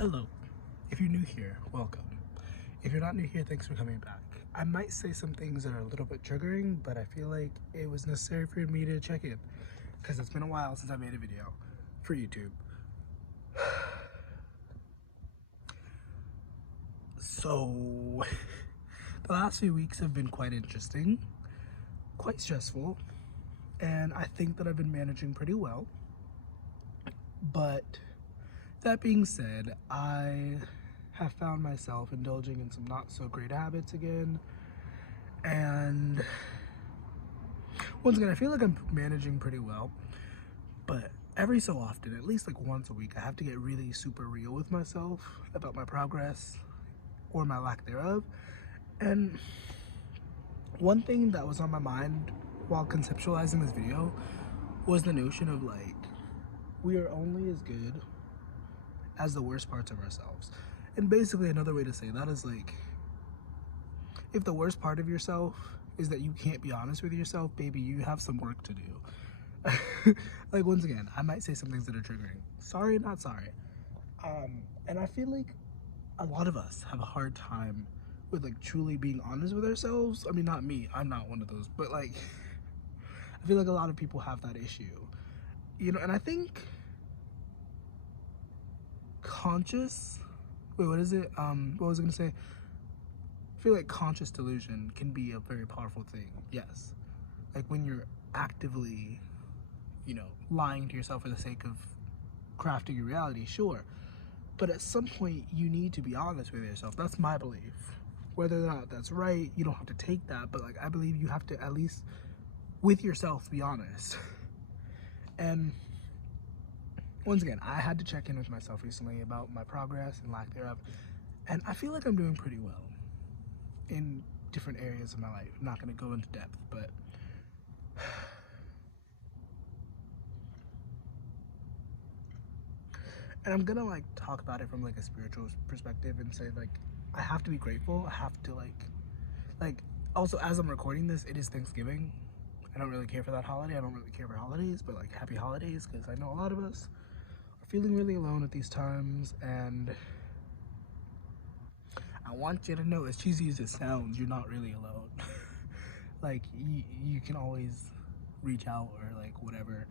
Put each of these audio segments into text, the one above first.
Hello. If you're new here, welcome. If you're not new here, thanks for coming back. I might say some things that are a little bit triggering, but I feel like it was necessary for me to check in because it's been a while since I made a video for YouTube. So, the last few weeks have been quite interesting, quite stressful, and I think that I've been managing pretty well. But that being said, I have found myself indulging in some not so great habits again. And once again, I feel like I'm managing pretty well. But every so often, at least like once a week, I have to get really super real with myself about my progress or my lack thereof. And one thing that was on my mind while conceptualizing this video was the notion of like, we are only as good as the worst parts of ourselves. And basically another way to say that is like, if the worst part of yourself is that you can't be honest with yourself, baby, you have some work to do. Like, once again, I might say some things that are triggering. Sorry, not sorry. And I feel like a lot of us have a hard time with like truly being honest with ourselves. I mean, not me, I'm not one of those, but like, I feel like a lot of people have that issue, you know. And I think what was I gonna say? I feel like conscious delusion can be a very powerful thing. Yes. Like when you're actively, lying to yourself for the sake of crafting your reality, sure. But at some point you need to be honest with yourself. That's my belief. Whether or not that's right, you don't have to take that, but like, I believe you have to at least with yourself be honest. And once again, I had to check in with myself recently about my progress and lack thereof, and I feel like I'm doing pretty well in different areas of my life. I'm not going to go into depth, but and I'm gonna like talk about it from like a spiritual perspective and say like, I have to be grateful. I have to like also, as I'm recording this, it is Thanksgiving. I don't really care for that holiday. I don't really care for holidays, but like, happy holidays, because I know a lot of us are feeling really alone at these times. And I want you to know, as cheesy as it sounds, you're not really alone. Like, you can always reach out or like whatever,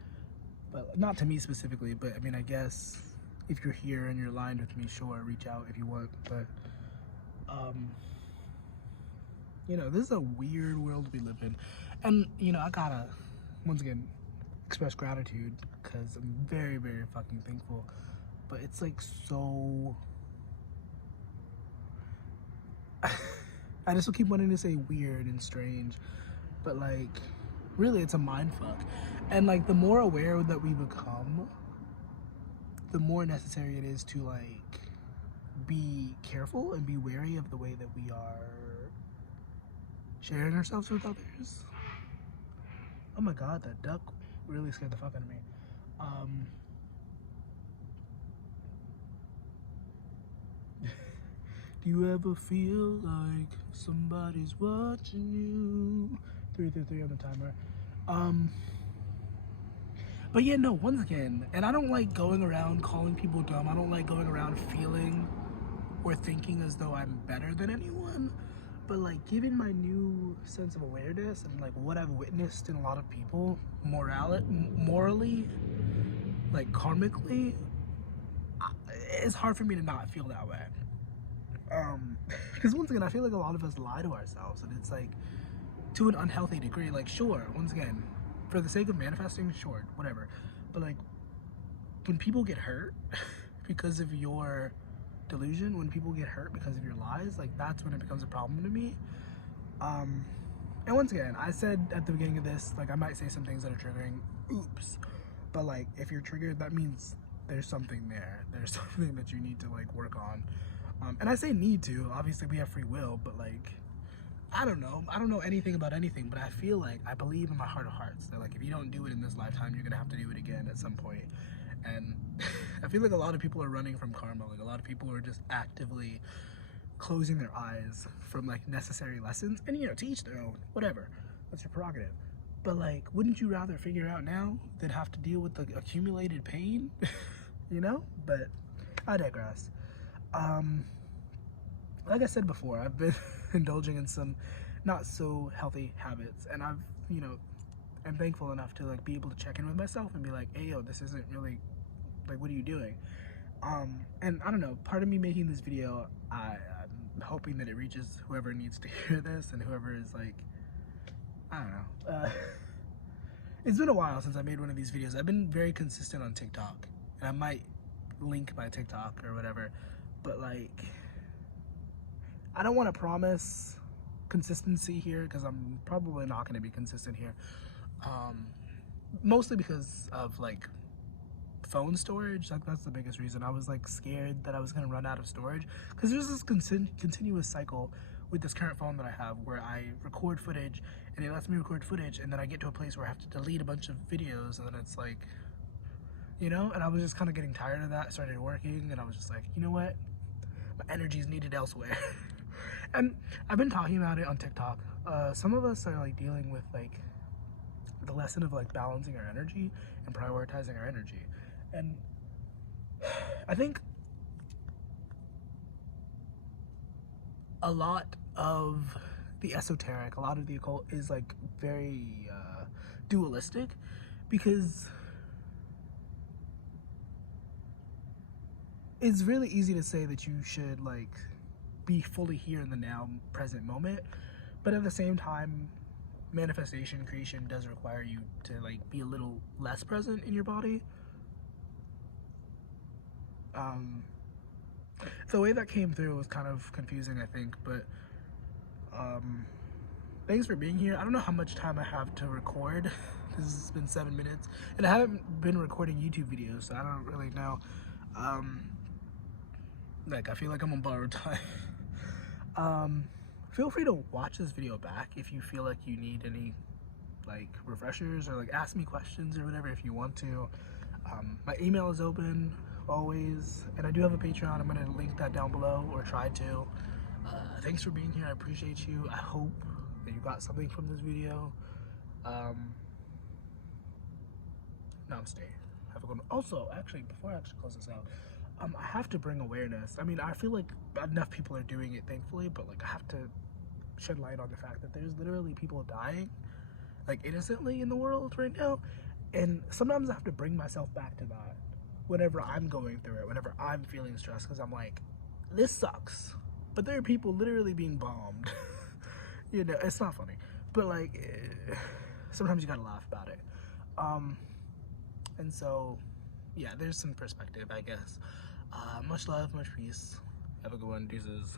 but not to me specifically, but I mean, I guess if you're here and you're aligned with me, sure, reach out if you want. But this is a weird world we live in, and I gotta once again express gratitude because I'm very, very fucking thankful. But it's like, so I just will keep wanting to say weird and strange, but like, really, it's a mind fuck. And like, the more aware that we become, the more necessary it is to like be careful and be wary of the way that we are sharing ourselves with others. Oh my god, that duck really scared the fuck out of me. Do you ever feel like somebody's watching you? 333 on the timer. But yeah, no, once again, and I don't like going around calling people dumb. I don't like going around feeling or thinking as though I'm better than anyone. But like, given my new sense of awareness and like what I've witnessed in a lot of people, morally, like karmically, it's hard for me to not feel that way. Because once again, I feel like a lot of us lie to ourselves, and it's like to an unhealthy degree. Like, sure, once again, for the sake of manifesting, sure, whatever. But like, when people get hurt because of your delusion, when people get hurt because of your lies, like, that's when it becomes a problem to me. And once again, I said at the beginning of this, like, I might say some things that are triggering. Oops. But like, if you're triggered, that means there's something there. There's something that you need to like work on. And I say need to, obviously we have free will, but like, I don't know anything about anything, but I feel like, I believe in my heart of hearts that like, if you don't do it in this lifetime, you're gonna have to do it again at some point. And I feel like a lot of people are running from karma. Like, a lot of people are just actively closing their eyes from like necessary lessons. And to each their own, whatever, that's your prerogative. But like, wouldn't you rather figure it out now than have to deal with the accumulated pain? But I digress. Like I said before, I've been indulging in some not so healthy habits, and I've, you know, I'm thankful enough to like be able to check in with myself and be like, hey yo, this isn't really, like, what are you doing? And I don't know, part of me making this video, I'm hoping that it reaches whoever needs to hear this, and whoever is like, I don't know. It's been a while since I made one of these videos. I've been very consistent on TikTok, and I might link my TikTok or whatever, but like, I don't want to promise consistency here because I'm probably not going to be consistent here. Mostly because of like phone storage. Like, that's the biggest reason. I was like scared that I was going to run out of storage, because there's this continuous cycle with this current phone that I have where I record footage and it lets me record footage, and then I get to a place where I have to delete a bunch of videos, and then it's like, you know, and I was just kind of getting tired of that. I started working and I was just like, you know what, my energy is needed elsewhere. And I've been talking about it on TikTok. Some of us are like dealing with like the lesson of like balancing our energy and prioritizing our energy. And I think a lot of the esoteric, a lot of the occult is like very dualistic, because it's really easy to say that you should like be fully here in the now, present moment, but at the same time, manifestation creation does require you to like be a little less present in your body. The way that came through was kind of confusing, I think, but thanks for being here. I don't know how much time I have to record. This has been 7 minutes, and I haven't been recording YouTube videos, so I don't really know. Like, I feel like I'm on borrowed time. Feel free to watch this video back if you feel like you need any like refreshers, or like ask me questions or whatever if you want to. My email is open always, and I do have a Patreon. I'm gonna link that down below, or try to. Thanks for being here. I appreciate you. I hope that you got something from this video. Namaste. Have a good one. Also, actually, before I actually close this out, I have to bring awareness. I mean, I feel like enough people are doing it, thankfully, but like I have to shed light on the fact that there's literally people dying like innocently in the world right now, and sometimes I have to bring myself back to that whenever I'm going through it, whenever I'm feeling stressed, because I'm like, this sucks, but there are people literally being bombed. You know, it's not funny, but like sometimes you gotta laugh about it. And so yeah, there's some perspective, I guess. Much love, much peace. Have a good one. Deuces.